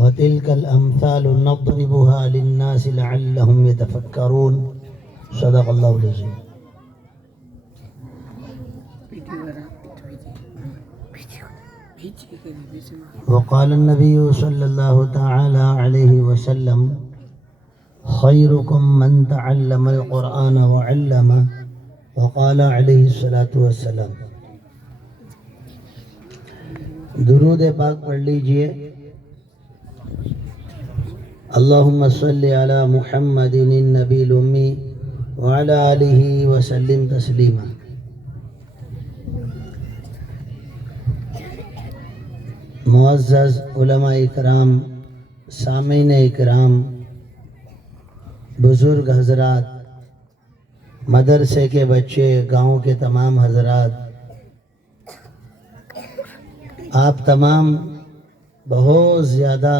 وتلك الأمثال نضربها للناس لعلهم يتفكرون صدق الله العظيم. وقال النبي صلى الله تعالى عليه وسلم خيركم من تعلم القرآن وعلمه وقال عليه الصلاة والسلام. درود پاک پڑھ لیجئے. اللہم صلی علی محمد النبی الامی وعلی آلہ وسلم تسلیما. معزز علماء اکرام، سامعین اکرام، بزرگ حضرات، مدرسے کے بچے، گاؤں کے تمام حضرات، آپ تمام بہت زیادہ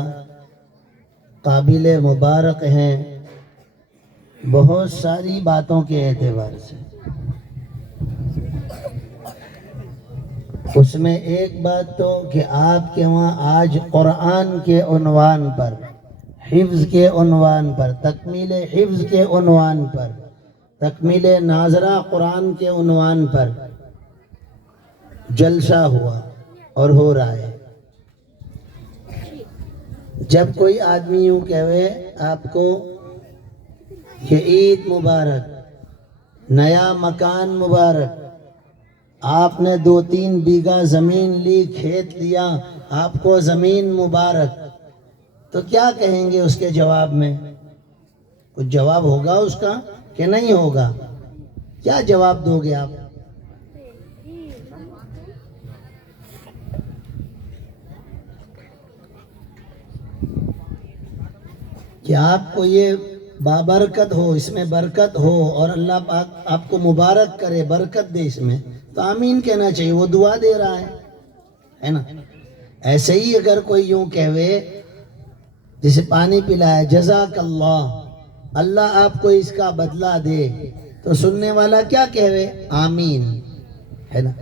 قابل مبارک ہیں بہت ساری باتوں کے اعتبار سے. اس میں ایک بات تو کہ آپ کے وہاں آج قرآن کے عنوان پر، حفظ کے عنوان پر، تکمیل حفظ کے عنوان پر، تکمیل ناظرہ قرآن کے عنوان پر جلسہ ہوا اور ہو رہا ہے. جب کوئی آدمی یوں کہے آپ کو کہ عید مبارک، نیا مکان مبارک، آپ نے 2-3 بیگھہ زمین لی، کھیت لیا، آپ کو زمین مبارک، تو کیا کہیں گے اس کے جواب میں؟ کچھ جواب ہوگا اس کا کہ نہیں ہوگا؟ کیا جواب دو گے آپ؟ کہ آپ کو یہ بابرکت ہو، اس میں برکت ہو اور اللہ پاک آپ کو مبارک کرے، برکت دے اس میں، تو آمین کہنا چاہیے. وہ دعا دے رہا ہے نا. ایسے ہی اگر کوئی یوں کہے جسے پانی پلایا جزاک اللہ، اللہ آپ کو اس کا بدلہ دے، تو سننے والا کیا کہے؟ آمین، ہے نا.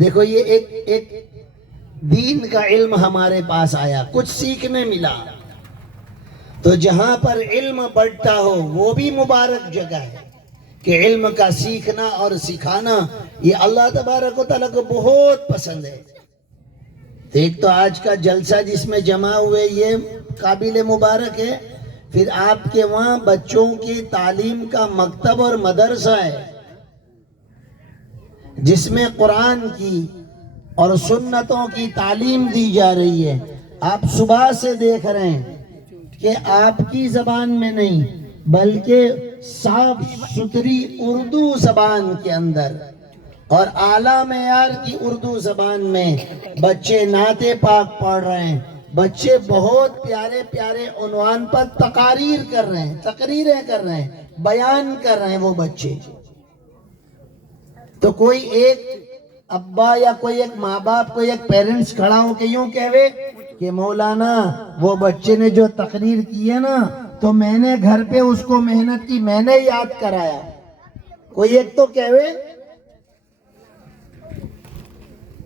دیکھو یہ ایک دین کا علم ہمارے پاس آیا، کچھ سیکھنے ملا. تو جہاں پر علم بڑھتا ہو وہ بھی مبارک جگہ ہے کہ علم کا سیکھنا اور سکھانا یہ اللہ تبارک و تعالیٰ کو بہت پسند ہے. ایک تو آج کا جلسہ جس میں جمع ہوئے یہ قابل مبارک ہے. پھر آپ کے وہاں بچوں کی تعلیم کا مکتب اور مدرسہ ہے جس میں قرآن کی اور سنتوں کی تعلیم دی جا رہی ہے. آپ صبح سے دیکھ رہے ہیں کہ آپ کی زبان میں نہیں بلکہ صاف ستھری اردو زبان کے اندر اور اعلیٰ معیار کی اردو زبان میں بچے نعت پاک پڑھ رہے ہیں. بچے بہت پیارے پیارے عنوان پر تقاریر کر رہے ہیں، تقریریں کر رہے ہیں، بیان کر رہے ہیں وہ بچے. تو کوئی ایک ابا یا کوئی ایک ماں باپ، کوئی ایک پیرنٹس کھڑا ہو کے یوں کہے کہ مولانا وہ بچے نے جو تقریر کی ہے نا تو میں نے گھر پہ اس کو محنت کی، میں نے یاد کرایا. کوئی ایک تو کہے،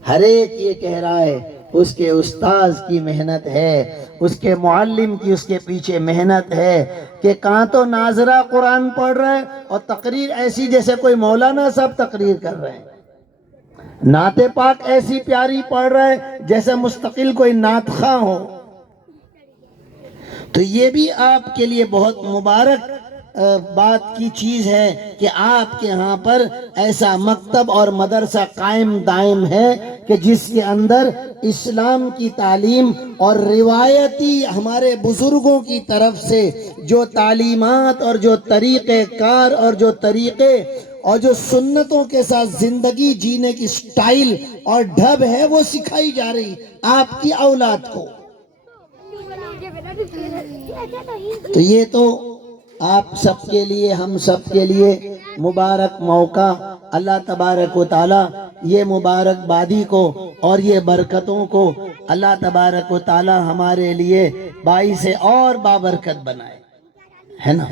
ہر ایک یہ کہہ رہا ہے اس کے استاذ کی محنت ہے، اس کے معلم کی اس کے پیچھے محنت ہے کہ کہاں تو ناظرہ قرآن پڑھ رہے ہیں اور تقریر ایسی جیسے کوئی مولانا صاحب تقریر کر رہے ہیں، نعت پاک ایسی پیاری پڑھ رہے ہیں جیسے مستقل کوئی نعت خواں ہو. تو یہ بھی آپ کے لیے بہت مبارک بات کی چیز ہے کہ آپ کے ہاں پر ایسا مکتب اور مدرسہ قائم دائم ہے کہ جس کے اندر اسلام کی تعلیم اور روایتی ہمارے بزرگوں کی طرف سے جو تعلیمات اور جو طریقہ کار اور جو طریقے اور جو سنتوں کے ساتھ زندگی جینے کی سٹائل اور ڈھب ہے وہ سکھائی جا رہی آپ کی اولاد کو. تو یہ تو آپ سب کے لیے، ہم سب کے لیے مبارک موقع. اللہ تبارک و تعالی یہ مبارک بادی کو اور یہ برکتوں کو اللہ تبارک و تعالی ہمارے لیے باعث اور بابرکت بنائے، ہے نا.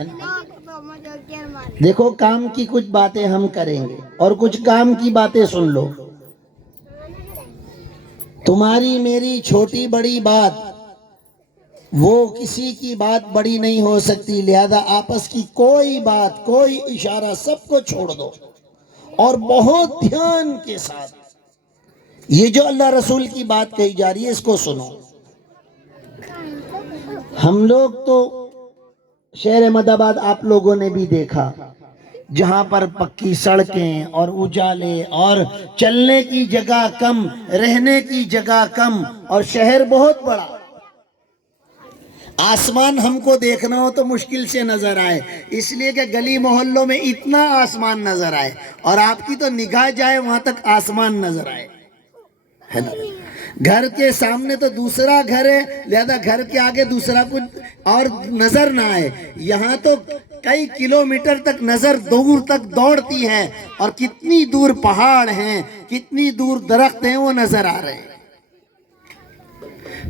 دیکھو کام کی کچھ باتیں ہم کریں گے اور کچھ کام کی باتیں سن لو. تمہاری میری چھوٹی بڑی بات وہ کسی کی بات بڑی نہیں ہو سکتی، لہذا آپس کی کوئی بات، کوئی اشارہ سب کو چھوڑ دو اور بہت دھیان کے ساتھ یہ جو اللہ رسول کی بات کہی جا رہی ہے اس کو سنو۔ ہم لوگ تو شہر احمد آباد آپ لوگوں نے بھی دیکھا، جہاں پر پکی سڑکیں اور اجالے اور چلنے کی جگہ کم، رہنے کی جگہ کم، اور شہر بہت بڑا۔ آسمان ہم کو دیکھنا ہو تو مشکل سے نظر آئے، اس لیے کہ گلی محلوں میں اتنا آسمان نظر آئے، اور آپ کی تو نگاہ جائے وہاں تک آسمان نظر آئے، ہے نا؟ گھر کے سامنے تو دوسرا گھر ہے، لہذا گھر کے آگے دوسرا کچھ اور نظر نہ آئے۔ یہاں تو کئی کلومیٹر تک نظر دور تک دوڑتی ہے، اور کتنی دور پہاڑ ہیں، کتنی دور درخت ہیں، وہ نظر آ رہے ہیں۔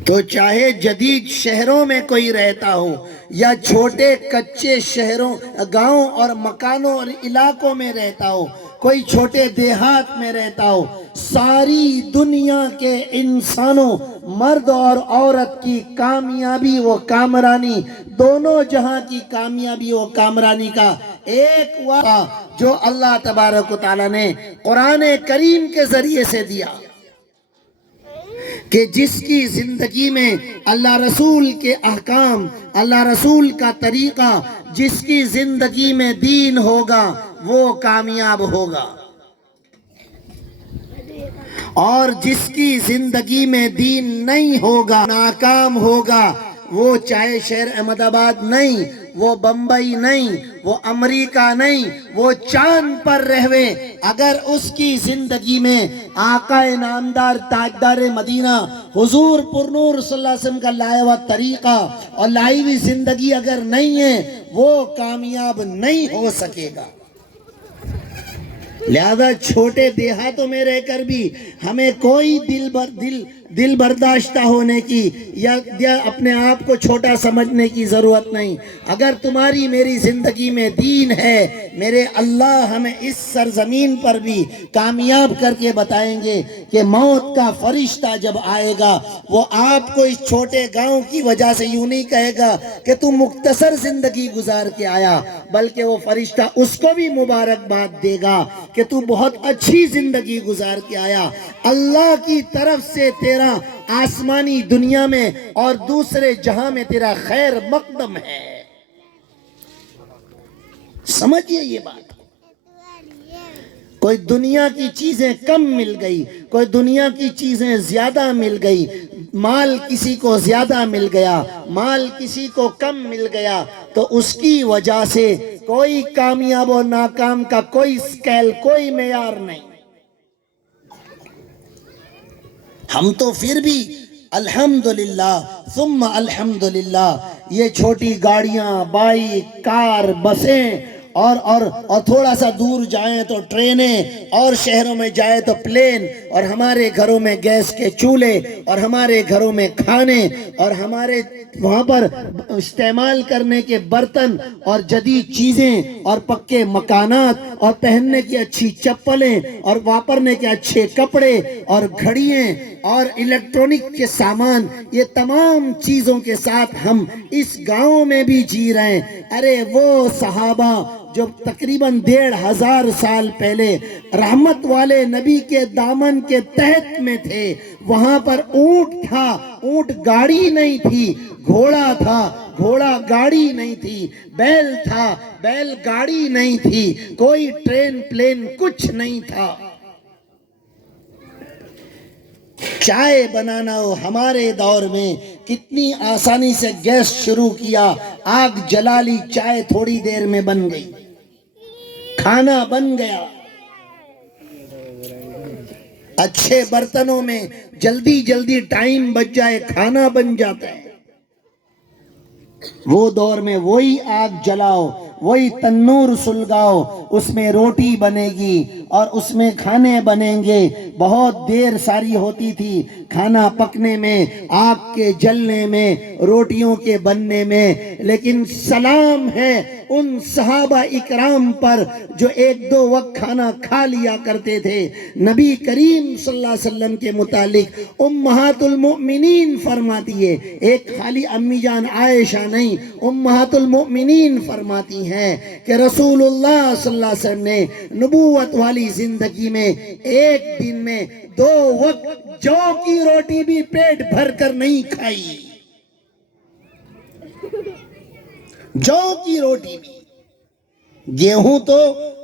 تو چاہے جدید شہروں میں کوئی رہتا ہو یا چھوٹے کچے شہروں، گاؤں اور مکانوں اور علاقوں میں رہتا ہو، کوئی چھوٹے دیہات میں رہتا ہو، ساری دنیا کے انسانوں، مرد اور عورت کی کامیابی و کامرانی، دونوں جہاں کی کامیابی و کامرانی کا ایک واقعہ جو اللہ تبارک و تعالیٰ نے قرآن کریم کے ذریعے سے دیا، کہ جس کی زندگی میں اللہ رسول کے احکام، اللہ رسول کا طریقہ، جس کی زندگی میں دین ہوگا وہ کامیاب ہوگا، اور جس کی زندگی میں دین نہیں ہوگا ناکام ہوگا۔ وہ چاہے شہر احمد آباد نہیں، وہ بمبئی نہیں، وہ امریکہ نہیں، وہ چاند پر رہوے، اگر اس کی زندگی میں آقا نامدار تاجدار مدینہ حضور پرنور صلی اللہ علیہ وسلم کا لایا ہوا طریقہ اور لائی ہوئی زندگی اگر نہیں ہے، وہ کامیاب نہیں ہو سکے گا۔ لہذا چھوٹے دیہاتوں میں رہ کر بھی ہمیں کوئی دل برداشتہ ہونے کی یا اپنے آپ کو چھوٹا سمجھنے کی ضرورت نہیں۔ اگر تمہاری میری زندگی میں دین ہے، میرے اللہ ہمیں اس سرزمین پر بھی کامیاب کر کے بتائیں گے کہ موت کا فرشتہ جب آئے گا، وہ آپ کو اس چھوٹے گاؤں کی وجہ سے یوں نہیں کہے گا کہ تم مختصر زندگی گزار کے آیا، بلکہ وہ فرشتہ اس کو بھی مبارکباد دے گا کہ تو بہت اچھی زندگی گزار کے آیا، اللہ کی طرف سے تیرا آسمانی دنیا میں اور دوسرے جہاں میں تیرا خیر مقدم ہے۔ سمجھئے یہ بات۔ کوئی دنیا کی چیزیں کم مل گئی، کوئی دنیا کی چیزیں زیادہ مل گئی، مال کسی کو زیادہ مل گیا، مال کسی کو کم مل گیا، تو اس کی وجہ سے کوئی کامیاب اور ناکام کا کوئی سکیل، کوئی معیار نہیں۔ ہم تو پھر بھی الحمدللہ ثم الحمدللہ یہ چھوٹی گاڑیاں، بائک، کار، بسیں اور تھوڑا سا دور جائیں تو ٹرینیں، اور شہروں میں جائیں تو پلین، اور ہمارے گھروں میں گیس کے چولہے، اور ہمارے گھروں میں کھانے، اور ہمارے وہاں پر استعمال کرنے کے برتن اور جدید چیزیں اور پکے مکانات اور پہننے کی اچھی چپلیں اور واپرنے کے اچھے کپڑے اور گھڑیاں اور الیکٹرونک کے سامان، یہ تمام چیزوں کے ساتھ ہم اس گاؤں میں بھی جی رہے ہیں۔ ارے وہ صحابہ جو تقریباً 1500 سال پہلے رحمت والے نبی کے دامن کے تحت میں تھے، وہاں پر اونٹ تھا، اونٹ گاڑی نہیں تھی، گھوڑا تھا، گھوڑا گاڑی نہیں تھی، بیل تھا، بیل گاڑی نہیں تھی، کوئی ٹرین پلین کچھ نہیں تھا۔ چائے بنانا ہو ہمارے دور میں کتنی آسانی سے گیس شروع کیا، آگ جلا لی، چائے تھوڑی دیر میں بن گئی، کھانا بن گیا، اچھے برتنوں میں جلدی جلدی ٹائم بچ جائے، کھانا بن جاتا ہے۔ وہ دور میں وہی آگ جلاؤ، وہی تنور سلگاؤ، اس میں روٹی بنے گی اور اس میں کھانے بنیں گے. بہت دیر ساری ہوتی تھی کھانا پکنے میں، آگ کے جلنے میں، روٹیوں کے بننے میں. لیکن سلام ہے ان صحابہ اکرام پر جو ایک دو وقت کھانا کھا لیا کرتے تھے. نبی کریم صلی اللہ علیہ وسلم کے متعلق امہات المؤمنین فرماتی ہے، ایک خالی امی جان عائشہ نہیں، امہات المؤمنین فرماتی ہیں کہ رسول اللہ صلی اللہ علیہ وسلم نے نبوت والی زندگی میں ایک دن میں 2 وقت جو کی روٹی بھی پیٹ بھر کر نہیں کھائی. جو کی روٹی بھی. گیہوں تو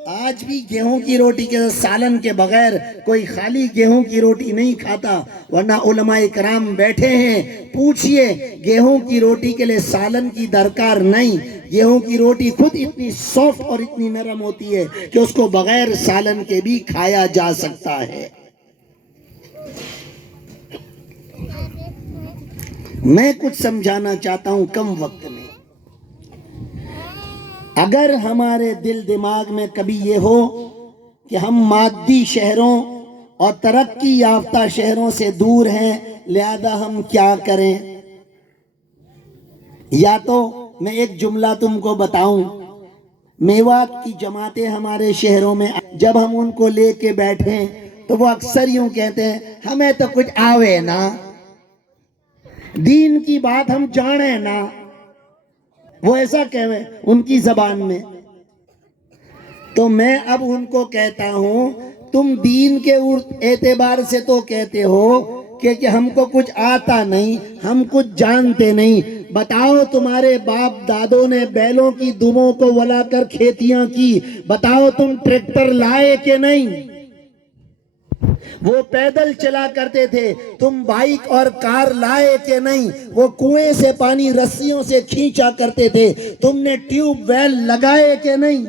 آج بھی گیہوں کی روٹی کے سالن کے بغیر کوئی خالی گیہوں کی روٹی نہیں کھاتا. ورنہ علماء کرام بیٹھے ہیں، پوچھئے گیہوں کی روٹی کے لئے سالن کی درکار نہیں. گیہوں کی روٹی خود اتنی سافٹ اور اتنی نرم ہوتی ہے کہ اس کو بغیر سالن کے بھی کھایا جا سکتا ہے. میں کچھ سمجھانا چاہتا ہوں کم وقت میں. اگر ہمارے دل دماغ میں کبھی یہ ہو کہ ہم مادی شہروں اور ترقی یافتہ شہروں سے دور ہیں، لہذا ہم کیا کریں؟ یا تو میں ایک جملہ تم کو بتاؤں. میوات کی جماعتیں ہمارے شہروں میں جب ہم ان کو لے کے بیٹھیں تو وہ اکثر یوں کہتے ہیں ہمیں تو کچھ آوے نا، دین کی بات ہم جانے نا. وہ ایسا کہوے ان کی زبان میں. تو میں اب ان کو کہتا ہوں تم دین کے اعتبار سے تو کہتے ہو کہ ہم کو کچھ آتا نہیں، ہم کچھ جانتے نہیں. بتاؤ تمہارے باپ دادوں نے بیلوں کی دموں کو ولا کر کھیتیاں کی، بتاؤ تم ٹریکٹر لائے کہ نہیں؟ وہ پیدل چلا کرتے تھے، تم بائک اور کار لائے کہ نہیں؟ وہ کنویں سے پانی رسیوں سے کھینچا کرتے تھے، تم نے ٹیوب ویل لگائے کہ نہیں؟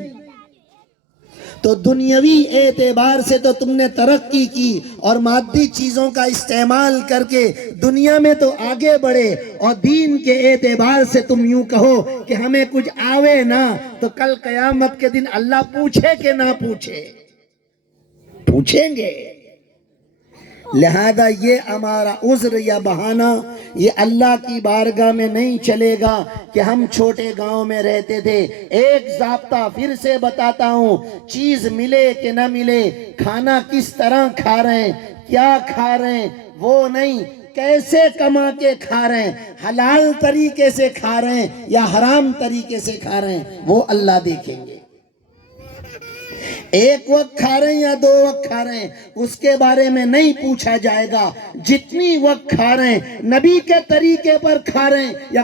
تو دنیاوی اعتبار سے تو تم نے ترقی کی اور مادی چیزوں کا استعمال کر کے دنیا میں تو آگے بڑھے، اور دین کے اعتبار سے تم یوں کہو کہ ہمیں کچھ آوے نا. تو کل قیامت کے دن اللہ پوچھے کہ نہ پوچھے؟ پوچھیں گے. لہذا یہ ہمارا عذر یا بہانہ یہ اللہ کی بارگاہ میں نہیں چلے گا کہ ہم چھوٹے گاؤں میں رہتے تھے. ایک ضابطہ پھر سے بتاتا ہوں، چیز ملے کہ نہ ملے، کھانا کس طرح کھا رہے ہیں، کیا کھا رہے ہیں، وہ نہیں، کیسے کما کے کھا رہے ہیں، حلال طریقے سے کھا رہے ہیں یا حرام طریقے سے کھا رہے ہیں، وہ اللہ دیکھیں گے. ایک وقت کھا رہے ہیں یا 2 وقت کھا رہے ہیں اس کے بارے میں نہیں پوچھا جائے گا. جتنی وقت کھا رہے ہیں نبی کے طریقے پر کھا رہے ہیں یا